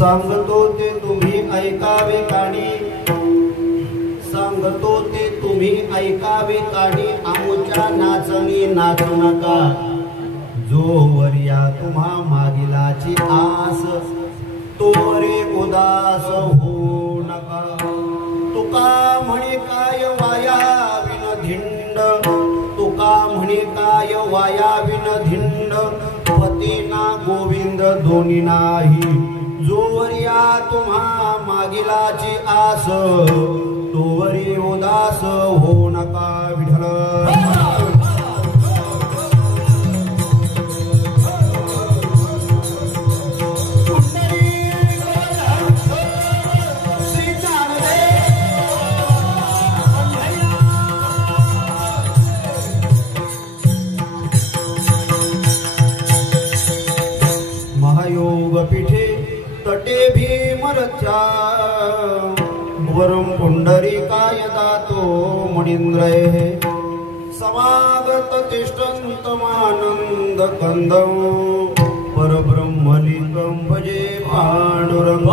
सांगतो ते तुम्ही ऐकावे कानी, सांगतो ते तुम्ही ऐकावे कानी, आमुच्या नाचणी नाचू नका, जोवर या तुम्हा मागिलाची आस, तोवरे उदास होऊ नका. तुका म्हणे काय वाया विन धिंड, तुका म्हणे काय वाया विन धिंड, पती ना गोविंद दोन्ही नाही, जोवर या तुम्हा मागिलाची आस, तोवरी उदास होऊ नका. विठ्ठल महायोग पीठे तटे भीमरच्या, वरम पुंडरीकाय दातो मुनींद्रये, समागत तिष्ठन्तमानंद कंदं, परब्रह्मलिंगं भजे पांडुरंग.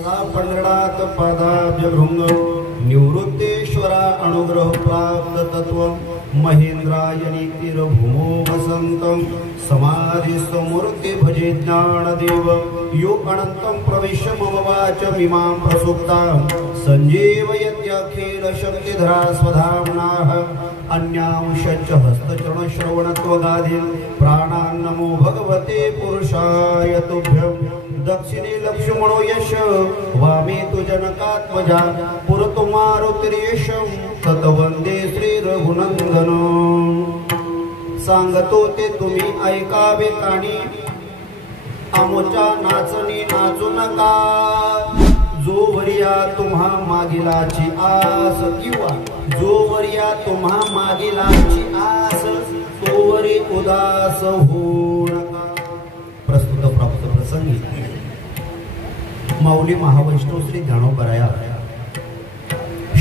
सदा पंढरात पादाभ्यभृंग निवृत्तेश्वरा अनुग्रह प्राप्त तत्व महेंद्रायणी तीर भूमो वसंतं समाधि समूर्ति भजे ज्ञानदेव यो अनंतं प्रविश्य मम वाचमिमां प्रसुप्तां संजीवयत्यखिल शक्तिधरा स्वधाम्नाः अन्यांशच हस्तचरण श्रवणत्वगाधीं प्राणान् नमो भगवते पुरुषाय तुभ्यं दक्षिणे लक्ष्मणो यश वामे तु जनकात्मजा पुरतो मारुतिरेशं ततवंदे श्री रघुनंदन सांगतो ते तुम्ही ऐकावे काणी आमोच्या नाचणी नाचू नका जोवरिया तुम्हा मागिलाची आस किंवा जोवरिया तुम्हा मागिलाची आस तोवरी उदास होऊ नका. प्रस्तुत प्राप्त प्रसंगी माऊली महावैष्णव श्री ज्ञानोबराया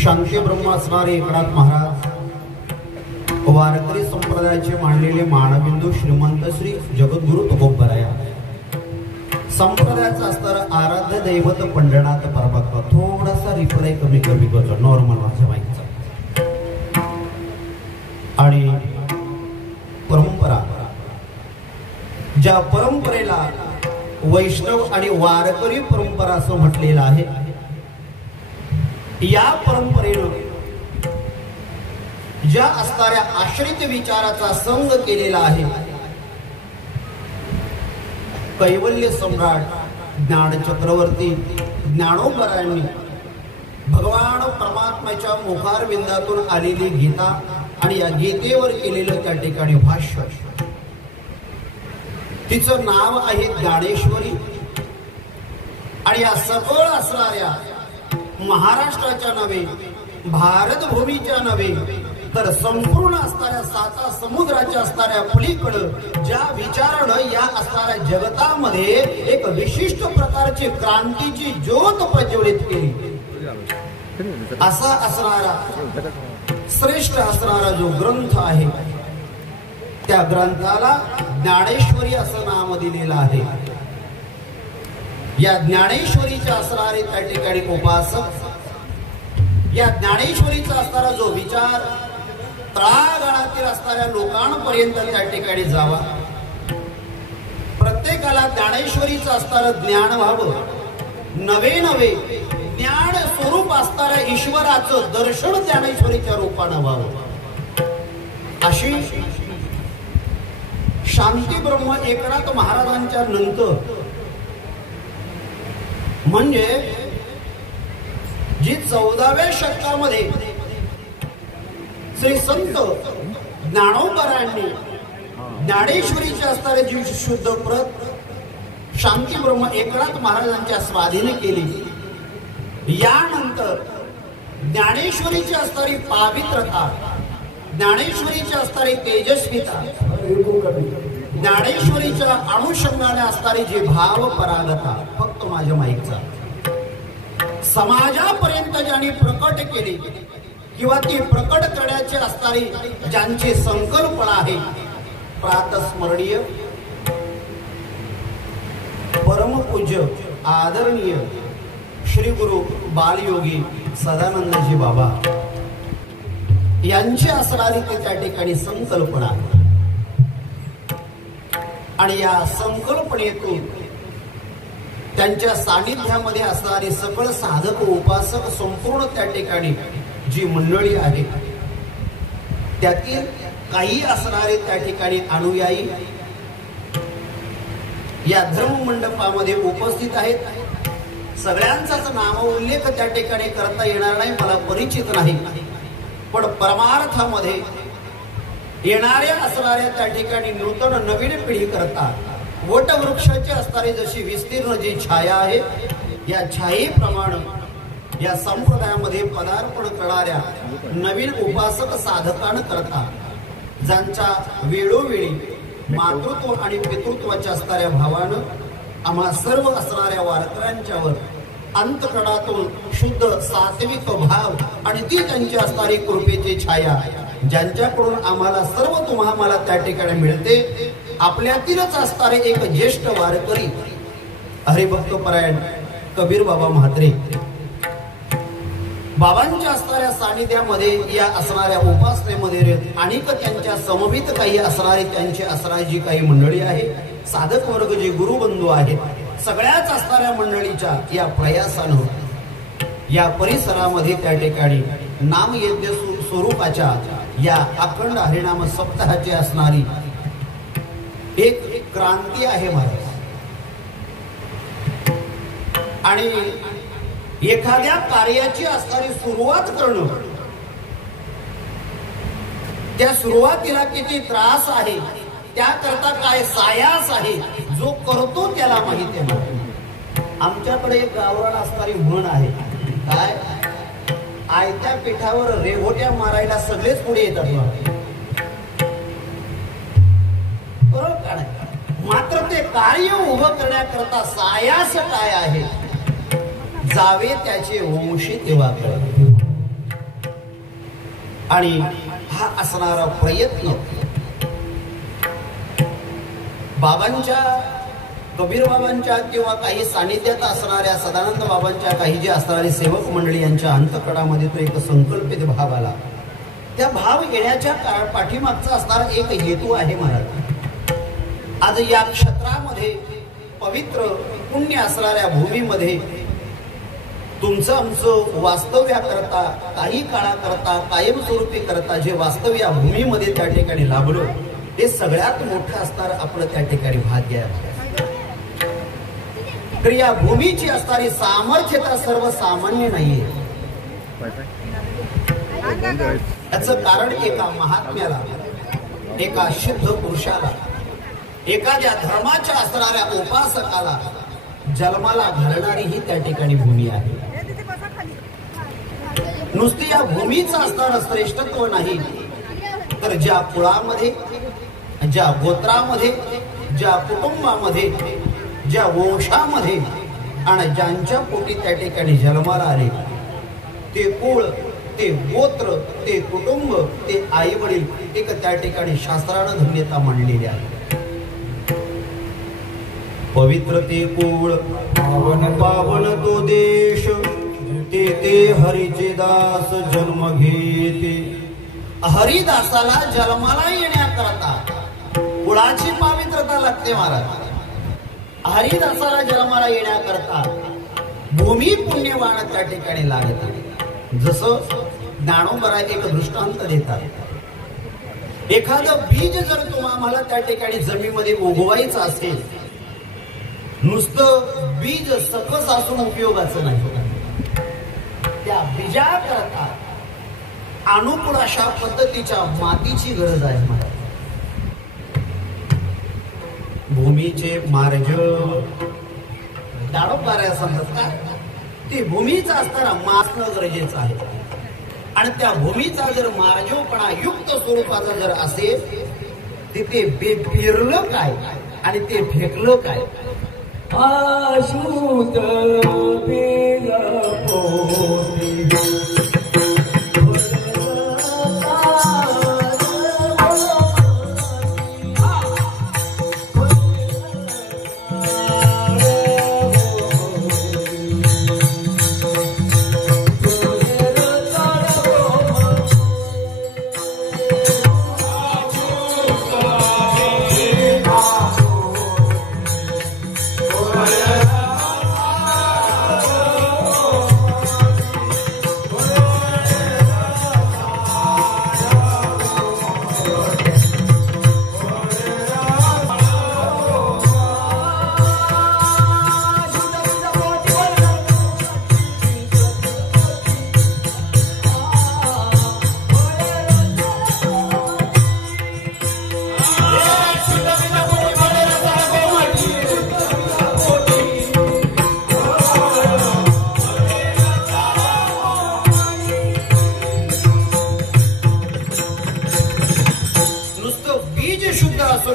शांती ब्रह्म असणारे एकनाथ महाराज वारकरी संप्रदायाचे मानलेले मानबिंदू श्रीमंत श्री जगद्गुरु तुकोबराया संप्रदायाचा असणारा आराध्य दैवत पंढरनाथ परमात्मा थोडासा रिप्लाय कमी करतो नॉर्मल माझ्या माहितीचा आणि परंपरा ज्या परंपरेला वैष्णव आणि वारकरी परंपरा असं म्हटलेलं आहे या परंपरेनं ज्या असणाऱ्या आश्रित विचाराचा संग केलेला आहे कैवल्य सम्राट ज्ञान चक्रवर्ती ज्ञानोबरायांनी भगवान परमात्म्याच्या मुखारविंदातून आलेली गीता आणि या गीतेवर केलेलं त्या ठिकाणी भाष्य तिचं नाव आहे ज्ञानेश्वरी आणि या सगळ असणाऱ्या महाराष्ट्राच्या नव्हे भारत भूमीच्या नव्हे तर संपूर्ण असणाऱ्या साता समुद्राच्या असणाऱ्या पलीकडं ज्या विचारानं या असणाऱ्या जगतामध्ये एक विशिष्ट प्रकारची क्रांतीची ज्योत प्रज्वलित केली असा असणारा श्रेष्ठ असणारा जो ग्रंथ आहे त्या ग्रंथाला ज्ञानेश्वरी असं नाव दिलेलं आहे. या ज्ञानेश्वरीच्या असणारे त्या ठिकाणी उपासक या ज्ञानेश्वरीचा असणारा जो विचार तळागाळातील असणाऱ्या लोकांपर्यंत त्या ठिकाणी जावा प्रत्येकाला ज्ञानेश्वरीचं असणारं ज्ञान व्हावं नवे नवे ज्ञान स्वरूप असणाऱ्या ईश्वराचं दर्शन ज्ञानेश्वरीच्या रूपानं व्हावं अशी शांती ब्रह्म एकनाथ महाराजांच्या नंतर म्हणजे जी 14व्या शतकामध्ये श्री संत ज्ञानोबरायांनी ज्ञानेश्वरीची असणारी जी शुद्ध प्रत शांती ब्रह्म एकनाथ महाराजांच्या स्वाधीन केली यानंतर ज्ञानेश्वरीची असणारी पावित्रता ज्ञानेश्वरीची असणारी तेजस्विता ज्ञानेश्वरीच्या अनुषंगाने असणारी जी भाव परागता फक्त माझ्या माईकचा समाजापर्यंत ज्यांनी प्रकट केली किंवा ती प्रकट करण्याची असणारी ज्यांची संकल्पना आहे प्रातस्मरणीय परमपूज्य आदरणीय श्री गुरु बालयोगी सदानंदजी बाबा यांची असणारी ते त्या ठिकाणी संकल्पना आणि या संकल्पनेतून त्यांच्या सानिध्यामध्ये असणारे सकळ साधक उपासक संपूर्ण त्या ठिकाणी जी मंडळी आहे त्यातील काही असणारे त्या ठिकाणी अनुयायी या धर्म मंडपामध्ये उपस्थित आहेत. सगळ्यांचाच नाम उल्लेख त्या ठिकाणी करता येणार नाही मला परिचित नाही पण परमार्थामध्ये येणाऱ्या असणाऱ्या त्या ठिकाणी नूतन नवीन पिढी करता वटवृक्षाची असणारी जशी विस्तीर्ण जी छाया आहे या छायेप्रमाणे या संप्रदायामध्ये पदार्पण करणाऱ्या नवीन उपासक साधकांना करता ज्यांचा वेळोवेळी मातृत्व आणि पितृत्वाच्या असणाऱ्या भावानं आम्हा सर्व असणाऱ्या वारकऱ्यांच्यावर अंतकणातून शुद्ध सात्विक भाव आणि ती त्यांची असणारी कृपेची छाया ज्यांच्याकडून आम्हाला सर्व तुम्हा मला त्या ठिकाणी मिळते आपल्यातीलच असणारे एक ज्येष्ठ वारकरी हरिभक्त परायण कबीर बाबा म्हात्रे बाबांच्या असणाऱ्या सानिध्यामध्ये या असणाऱ्या उपासनेमध्ये आणि त्यांच्या समवित काही असणारी त्यांची असणारी जी काही मंडळी आहे, साधक वर्ग जे गुरुबंधू आहेत, सगळ्याच असणाऱ्या मंडळीच्या या प्रयासानं या परिसरामध्ये त्या ठिकाणी नामयज्ञ स्वरूपाच्या या अखंड हरिनाम सप्ताहाची असणारी एक क्रांती आहे महाराज. आणि एखाद्या कार्याची असणारी सुरुवात करणं, त्या सुरुवातीला किती त्रास आहे, त्याकरता काय सायास आहे, जो करतो त्याला माहिती आहे. आमच्याकडे एक गावरान असणारी म्हण आहे, काय, आयत्या पिठावर रेघोट्या मारायला सगळेच पुढे येतात. बरोबर का नाही? मात्र ते कार्य उभं करण्याकरता सायास काय आहे, जावे त्याचे वंशी तेव्हा कळते. आणि हा असणारा प्रयत्न बाबांच्या, कबीर बाबांच्या किंवा काही सानिध्यात असणाऱ्या सदानंद बाबांच्या काही जे असणारे सेवक मंडळी यांच्या अंतकडामध्ये तो एक संकल्पित भाव आला. त्या भाव येण्याच्या पाठीमागचा असणारा एक हेतू आहे महाराज. आज या क्षेत्रामध्ये पवित्र पुण्य असणाऱ्या भूमीमध्ये तुमचं आमचं वास्तव्याकरता, काही काळाकरता, कायमस्वरूपी करता जे वास्तव या भूमीमध्ये त्या ठिकाणी लाभलं, ते सगळ्यात मोठं असणार आपलं त्या ठिकाणी भाग्य आहे. तर या भूमीची असणारी सामर्थ्यता सर्वसामान्य नाहीये. याचं कारण एका महात्म्याला, एका सिद्ध पुरुषाला, एखाद्या धर्माच्या असणाऱ्या उपासकाला जन्माला घालणारी ही त्या ठिकाणी भूमी आहे. नुसती या भूमीचं असणारं श्रेष्ठत्व नाही, तर ज्या कुळामध्ये, ज्या गोत्रामध्ये, ज्या कुटुंबामध्ये, ज्या वंशामध्ये आणि ज्यांच्या पोटी त्या ठिकाणी जन्माला आले, ते कुळ, ते गोत्र, ते कुटुंब, ते आई वडील एक त्या ठिकाणी शास्त्रानं धन्यता मांडलेली आहे. पवित्र ते कुळ, पावन तो देश, ते हरीचे दास जन्म घेते. हरिदासाला जन्माला येण्याकरता कुळाची पवित्रता लागते महाराज. हरिदासाला जन्माला येण्याकरता भूमी पुण्यवान त्या ठिकाणी लागत. जसं ज्ञानोबा एक दृष्टांत देतात, एखादं बीज जर तुम्हाला त्या ठिकाणी जमिनीमध्ये उगवायचं असेल, नुसतं बीज सकस असून उपयोगाचं नाही. त्या बीजाकरता अनुकूल अशा पद्धतीच्या मातीची गरज आहे महाराज. भूमीचे मार्ज दाडोबाऱ्या सांगतात का, ते भूमीचा असताना मासणं गरजेचं आहे. आणि त्या भूमीचा जर मार्जोपणा युक्त स्वरूपाचा जर असेल, तिथे पेरलं काय आणि ते फेकलं काय. आशूत बेला पोटी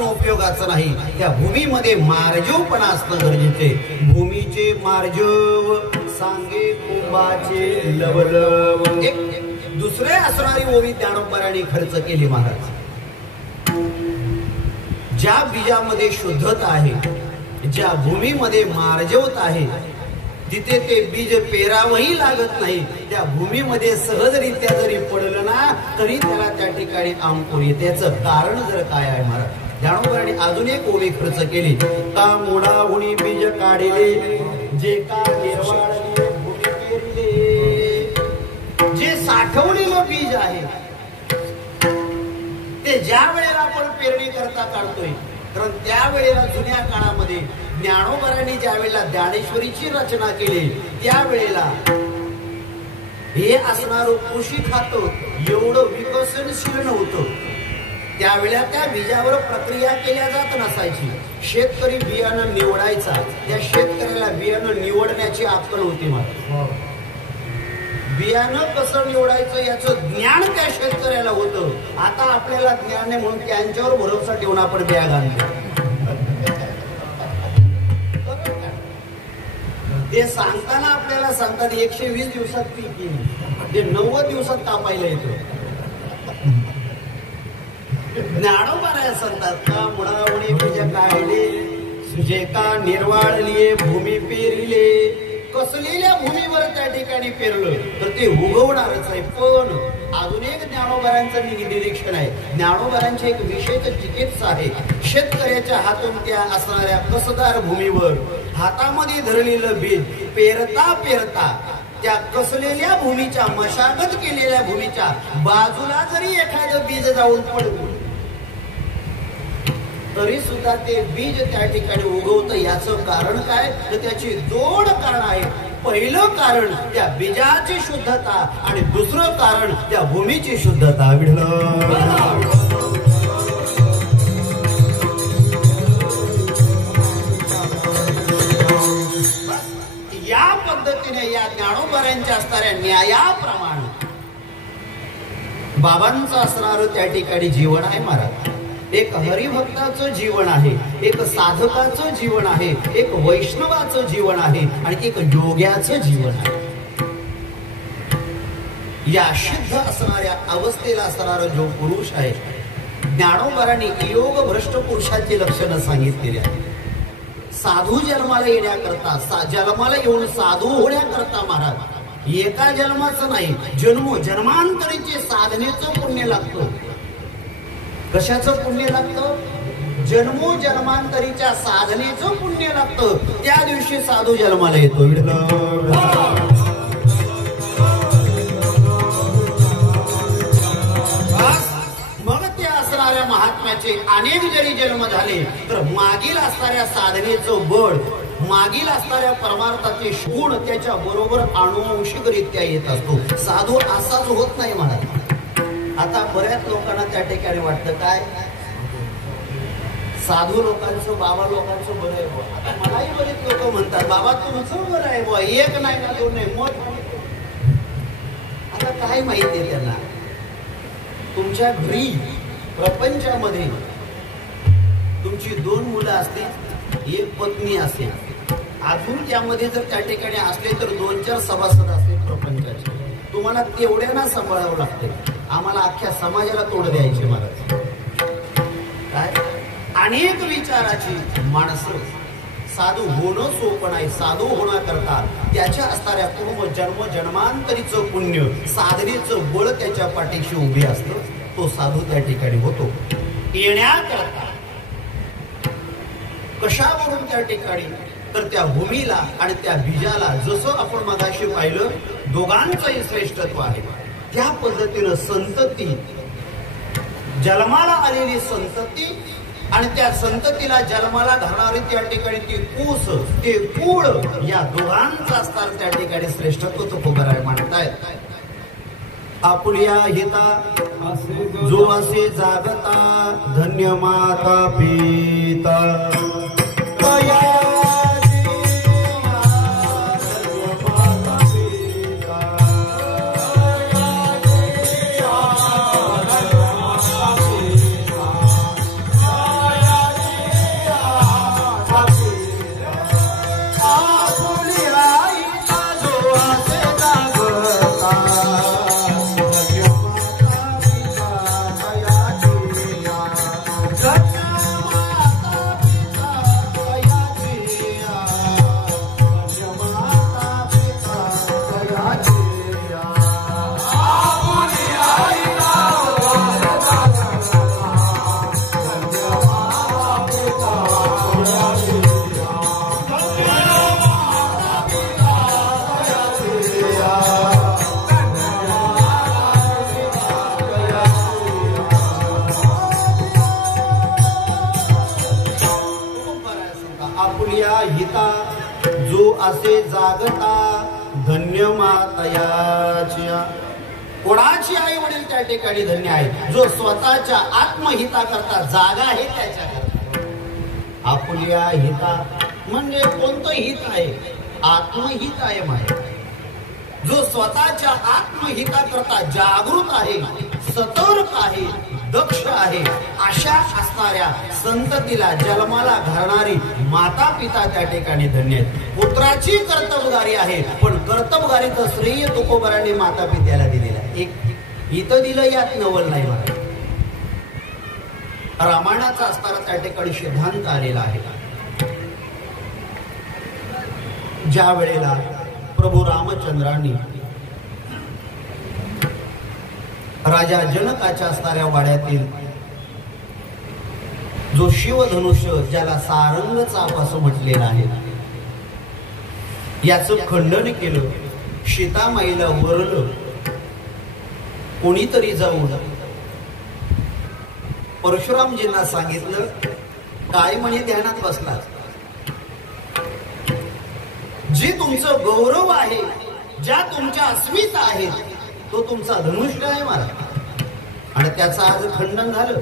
उपयोगाचं नाही. त्या भूमीमध्ये मार्जवपणा असणं गरजेचे. भूमीचे मार्जव सांगे कुंभाचे लवलव. एक दुसरे असणारी ओवी ज्ञानोबारांनी खर्च केली महाराज. ज्या बीजामध्ये शुद्धता आहे, ज्या भूमीमध्ये मार्जवत आहे, तिथे ते बीज पेरावंही लागत नाही. त्या भूमीमध्ये सहजरित्या जरी पडलं ना तरी त्याला त्या ठिकाणी अंकुर येते. त्याचं कारण जर काय आहे महाराज, ज्ञानोबांनी अजून एक ओवी खर्च केली. का मुळाहुनी बीज काढले, जे का निर्वाळले भूमी पेरले. जे साठवलेलं बीज आहे ते ज्या वेळेला आपण पेरणी करता काढतोय, कारण त्यावेळेला जुन्या काळामध्ये ज्ञानोबांनी ज्या वेळेला ज्ञानेश्वरीची रचना केली त्यावेळेला हे असणारं कृषी खातं एवढं विकसनशील नव्हतं. त्यावेळेला त्या बीजावर प्रक्रिया केल्या जात नसायची. शेतकरी बियाणं निवडायचा, त्या शेतकऱ्याला बियाणं निवडण्याची अक्कल होती. मला बियाणं कसं निवडायचं याचं ज्ञान त्या शेतकऱ्याला होतं. आता आपल्याला ज्ञान नाही म्हणून त्यांच्यावर भरोसा ठेवून आपण बॅग आणतो. ते सांगताना आपल्याला सांगतात 120 दिवसात पीक येईल, ते 90 दिवसात कापायला येतो. ज्ञानोबा सांगतात का मुळावणी बीज काढले, सुजे का निर्वाळले भूमी पेरले. कसलेल्या भूमीवर त्या ठिकाणी पेरलं तर ते उगवणारच आहे. पण अजून एक ज्ञानोबांचं निरीक्षण आहे. ज्ञानोबांचे एक विशेष चिकित्सा आहे. शेतकऱ्याच्या हातून त्या असणाऱ्या कसदार भूमीवर हातामध्ये धरलेलं बीज पेरता पेरता त्या कसलेल्या भूमीच्या, मशागत केलेल्या भूमीच्या बाजूला जरी एखादं बीज जाऊन पडलं तरी सुद्धा ते बीज त्या ठिकाणी उगवतं. याचं कारण काय तर त्याची 2 कारण आहेत. पहिलं कारण त्या बीजाची शुद्धता आणि दुसरं कारण त्या भूमीची शुद्धता. या पद्धतीने या ज्ञानोबांच्या असणाऱ्या न्यायाप्रमाणे बाबांचं असणारं त्या ठिकाणी जीवन आहे महाराज. एक हरिभक्ताचं जीवन आहे, एक साधकाचं जीवन आहे, एक वैष्णवाचं जीवन आहे आणि एक योग्याचं जीवन आहे. या सिद्ध असणाऱ्या अवस्थेला असणारा जो पुरुष आहे, ज्ञानोबांनी योग भ्रष्ट पुरुषाची लक्षणं सांगितलेली आहे. साधू जन्माला येण्याकरता, जन्माला येऊन साधू होण्याकरता महाराज एका जन्माचं नाही, जन्मांतरीचे साधनेचं पुण्य लागतं. कशाचं पुण्य लागतं? जन्मोजन्मांतरीच्या साधनेचं पुण्य लागतं. त्या दिवशी साधू जन्माला येतो. मग त्या असणाऱ्या महात्म्याचे अनेक जरी जन्म झाले तर मागील असणाऱ्या साधनेचं बळ, मागील असणाऱ्या परमार्थाचे गुण त्याच्या बरोबर अनुवंशिकरित्या येत असतो. साधू असाच होत नाही महाराज. आता बऱ्याच लोकांना त्या ठिकाणी वाटतं काय, साधू लोकांचं, बाबा लोकांचं बरं आहे बुवा. आता मलाही बरेच लोक म्हणतात बाबा तुमचं बरं आहे बुवा, एक नाही ना 2 नाही मत. आता काय माहितीये त्यांना, तुमच्या घरी प्रपंचामध्ये तुमची 2 मुलं असतील, 1 पत्नी असेल, अजून त्यामध्ये जर त्या ठिकाणी असले तर 2-4 सभासद असतील प्रपंचाचे. तुम्हाला तेवढ्यांना सांभाळावं लागतं. आम्हाला अख्ख्या समाजाला तोड द्यायचे महाराज. काय अनेक विचाराची माणसं. साधू होणं सोपं नाही. साधू होण्याकरता त्याच्या असणाऱ्या पूर्व जन्मांतरीचं पुण्य, साधनेचं बळ त्याच्या पाठीशी उभे असतं. तो साधू त्या ठिकाणी होतो. येण्याकरता कशावरून त्या ठिकाणी तर त्या भूमीला आणि त्या बीजाला, जसं आपण मगाशी पाहिलं दोघांचंही श्रेष्ठत्व आहे, त्या पद्धतीनं संतती, जन्माला आलेली संतती आणि त्या संततीला जन्माला घालणारी त्या ठिकाणी ती कूस, ते कूळ, या दोघांचा असताना त्या ठिकाणी श्रेष्ठत्व तुकोबाराय मांडतायत. आपुल्या हिता जो असे जागता, धन्य माता पिता. जागता धन्य मातयाची. कोणाची आई वडील त्या ठिकाणी धन्य आहे? जो स्वतःच्या आत्महिताकरता जागा आहे त्याच्याकरता. आपल्या हिता म्हणजे कोणतं हित आहे? आत्महित आहे माय. जो स्वतःच्या आत्महिताकरता जागृत आहे, सतर्क आहे, दक्ष आहे, अशा असणाऱ्या संततीला जन्माला घालणारी माता पिता त्या ठिकाणी धन्य आहेत. पुत्राची कर्तबगारी आहे, पण कर्तबगारीचं श्रेय तुकोबराने माता पित्याला दिलेलं आहे. एक इथं दिलं, यात नवल नाही मला. रामायणाचा असताना त्या ठिकाणी सिद्धांत आलेला आहे. ज्या वेळेला प्रभू रामचंद्रांनी राजा जनकाच्या असणाऱ्या वाड्यातील जो शिवधनुष्य, ज्याला सारंग चाप असं म्हटलेलं आहे, याचं खंडन केलं. सीतामाईला वरलं. कोणीतरी जाऊन परशुरामजींना सांगितलं, काय म्हणे ध्यानात बसला, जे तुमचं गौरव आहे, ज्या तुमच्या अस्मिता आहेत, तो तुमचा धनुष्य आहे महाराज. आणि त्याचं आज खंडन झालं.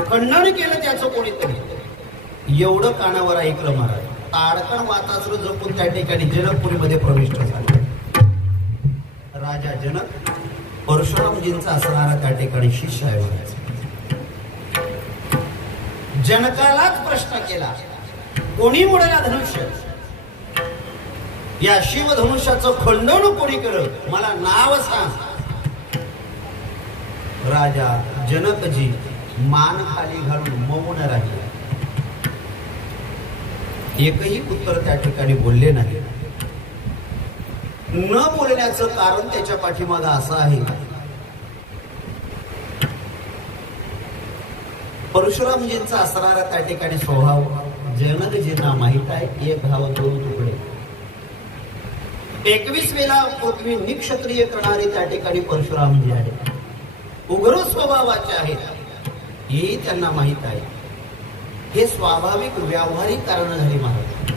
खंडन केलं त्याचं कोणीतरी. एवढं कानावर ऐकलं महाराज. ताडकन वातासुर जपून त्या ठिकाणी जनकपुरीमध्ये प्रविष्ट झाले. राजा जनक परशुरामजींचा असणारा त्या ठिकाणी शिष्य आहे. जनकालाच प्रश्न केला, कोणी मोडला धनुष्य? या शिवधनुष्याचं खंडन कोणी केलं? मला नाव सांग. राजा जनकजी मान खाली घालून मौन राहिले. एकही उत्तर त्या ठिकाणी बोलले नाही. न बोलण्याचं कारण त्याच्या पाठीमागं असं आहे, परशुरामजींचा असणारा त्या ठिकाणी स्वभाव जनकजींना माहित आहे. एक घाव दोन तुकडे. 21 वेळा पृथ्वी निक्षत्रिय करणारे त्या ठिकाणी परशुरामजी आहेत. उग्र स्वभावाचे आहेत, हे त्यांना माहित आहे. हे स्वाभाविक व्यावहारिक कारण झाली महाराज.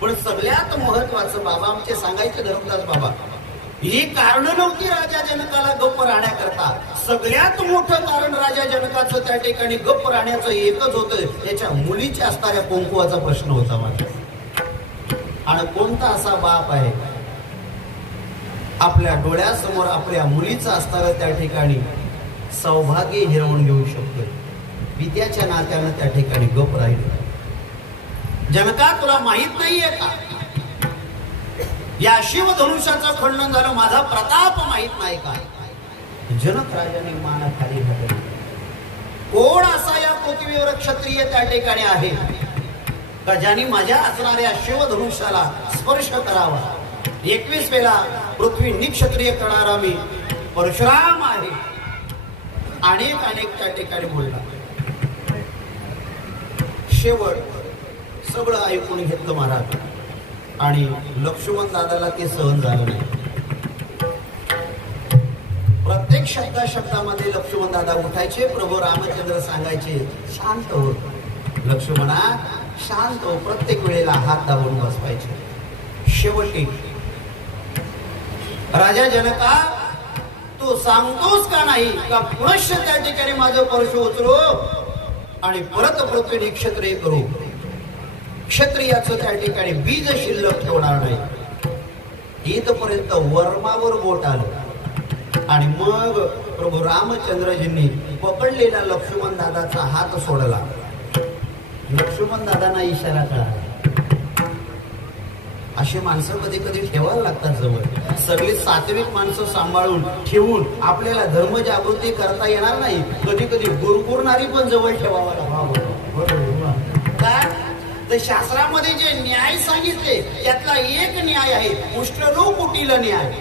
पण सगळ्यात महत्वाचं बाबा आमचे सांगायचे धर्मदास बाबा, ही कारण नव्हती राजा जनकाला गप्प राहण्याकरता. सगळ्यात मोठं कारण राजा जनकाचं त्या ठिकाणी गप्प राहण्याचं एकच होतं, त्याच्या मुलीच्या असणाऱ्या कुंकुवाचा प्रश्न होता माझा. आणि कोणता असा बाप आहे आपल्या डोळ्यासमोर आपल्या मुलीचं असणारं त्या ठिकाणी सौभाग्य हिरवून घेऊ शकतो? विद्याच्या नात्यानं त्या ठिकाणी गप राहिलं. जनका, तुला माहित नाहीये का, या शिवधनुष्याचं खंडन झालं, माझा प्रताप माहित नाही का? जनक राजाने माना खाली घातली. कोण असा या पृथ्वीवर क्षत्रिय त्या ठिकाणी आहे का ज्याने माझ्या असणाऱ्या शिवधनुष्याला स्पर्श करावा? 21 वेळा पृथ्वी निक्षत्रिय करणारा मी परशुराम आहे. अनेक अनेक त्या ठिकाणी बोलला. शेवट सगळं ऐकून घेतलं महाराज. आणि लक्ष्मण दादाला ते सहन झालं नाही. प्रत्येक शब्दामध्ये लक्ष्मण दादा उठायचे. प्रभू रामचंद्र सांगायचे, शांत हो लक्ष्मणा, शांत हो. प्रत्येक वेळेला हात दाबून बसवायचे. शेवटी राजा जनका, तू सांगतोस का नाही का पुनश्च त्या ठिकाणी माझं परश उचलो आणि परत पृथ्वी क्षत्रिय करू? क्षत्रियाचं त्या ठिकाणी बीज शिल्लक ठेवणार नाही. इथपर्यंत वर्मावर बोट आलं. आणि मग प्रभू रामचंद्रजींनी पकडलेला लक्ष्मण दादाचा हात सोडला. लक्ष्मण दादांना इशारा कळाला. अशी माणसं कधी कधी ठेवायला लागतात जवळ. सगळी सात्विक माणसं सांभाळून ठेवून आपल्याला धर्मजागृती करता येणार नाही. कधी कधी गुरगुरणारी पण जवळ ठेवावा लागतो. काय तर शास्त्रामध्ये जे न्याय सांगितले त्यातला एक न्याय आहे उष्टलोक कुटील न्याय.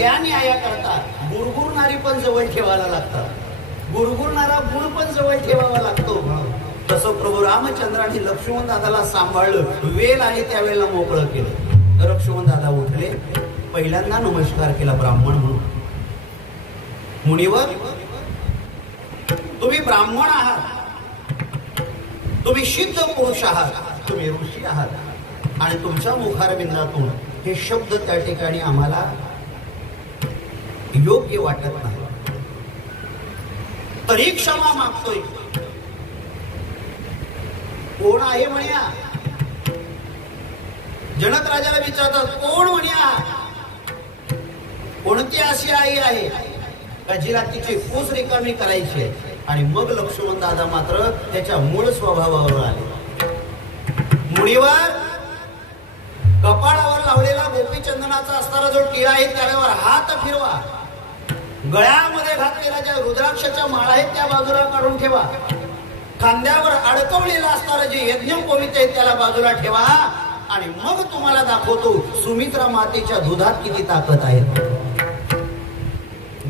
या न्यायाकरता गुरगुरणारी पण जवळ ठेवायला लागतात. गुरगुरणारा गुण पण जवळ ठेवावा लागतो. तसं प्रभू रामचंद्राने लक्ष्मण दादाला सांभाळलं. वेळ आली त्यावेळेला मोकळं केलं. लक्ष्मण दादा उठले. पहिल्यांदा नमस्कार केला ब्राह्मण म्हणून. मुनिवर, तुम्ही ब्राह्मण आहात, तुम्ही सिद्ध पुरुष आहात, तुम्ही ऋषी आहात. आणि तुमच्या मुखारविंदातून हे शब्द त्या ठिकाणी आम्हाला योग्य वाटत नाही, तरी क्षमा मागतोय. कोण आहे म्हणया? जनक राजाला विचारतात, कोण म्हणया? कोणती अशी आई आहे का जिला तिची पूस रिकामी करायची आहे? आणि मग लक्ष्मण दादा मात्र त्याच्या मूळ स्वभावावर आले. मुळीवर कपाळावर लावलेला गोपीचंदनाचा असणारा जो टिळा आहे त्यावर हात फिरवा. गळ्यामध्ये घातलेला ज्या रुद्राक्षाच्या माळा आहेत त्या बाजूला काढून ठेवा. खांद्यावर अडकवलेला असणारा जे यज्ञोपवीत आहे त्याला बाजूला ठेवा. आणि मग तुम्हाला दाखवतो सुमित्रा मातेच्या दुधात किती ताकद आहे.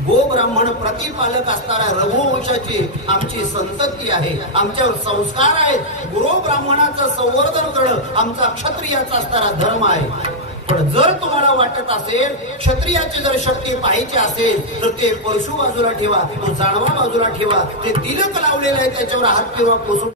गो ब्राह्मण प्रतिपालक असणाऱ्या रघुवंशाची आमची संतती आहे, आमच्यावर संस्कार आहेत. गुरु ब्राह्मणाचं संवर्धन करणं आमचा क्षत्रियाचा असणारा धर्म आहे. पण जर तुम्हाला वाटत असेल क्षत्रियाची जर शक्ती पाहायची असेल तर ते परशु बाजूला ठेवा, तो जानवा बाजूला ठेवा, ते तिलक लावलेलं आहे त्याच्यावर हात किंवा पुसून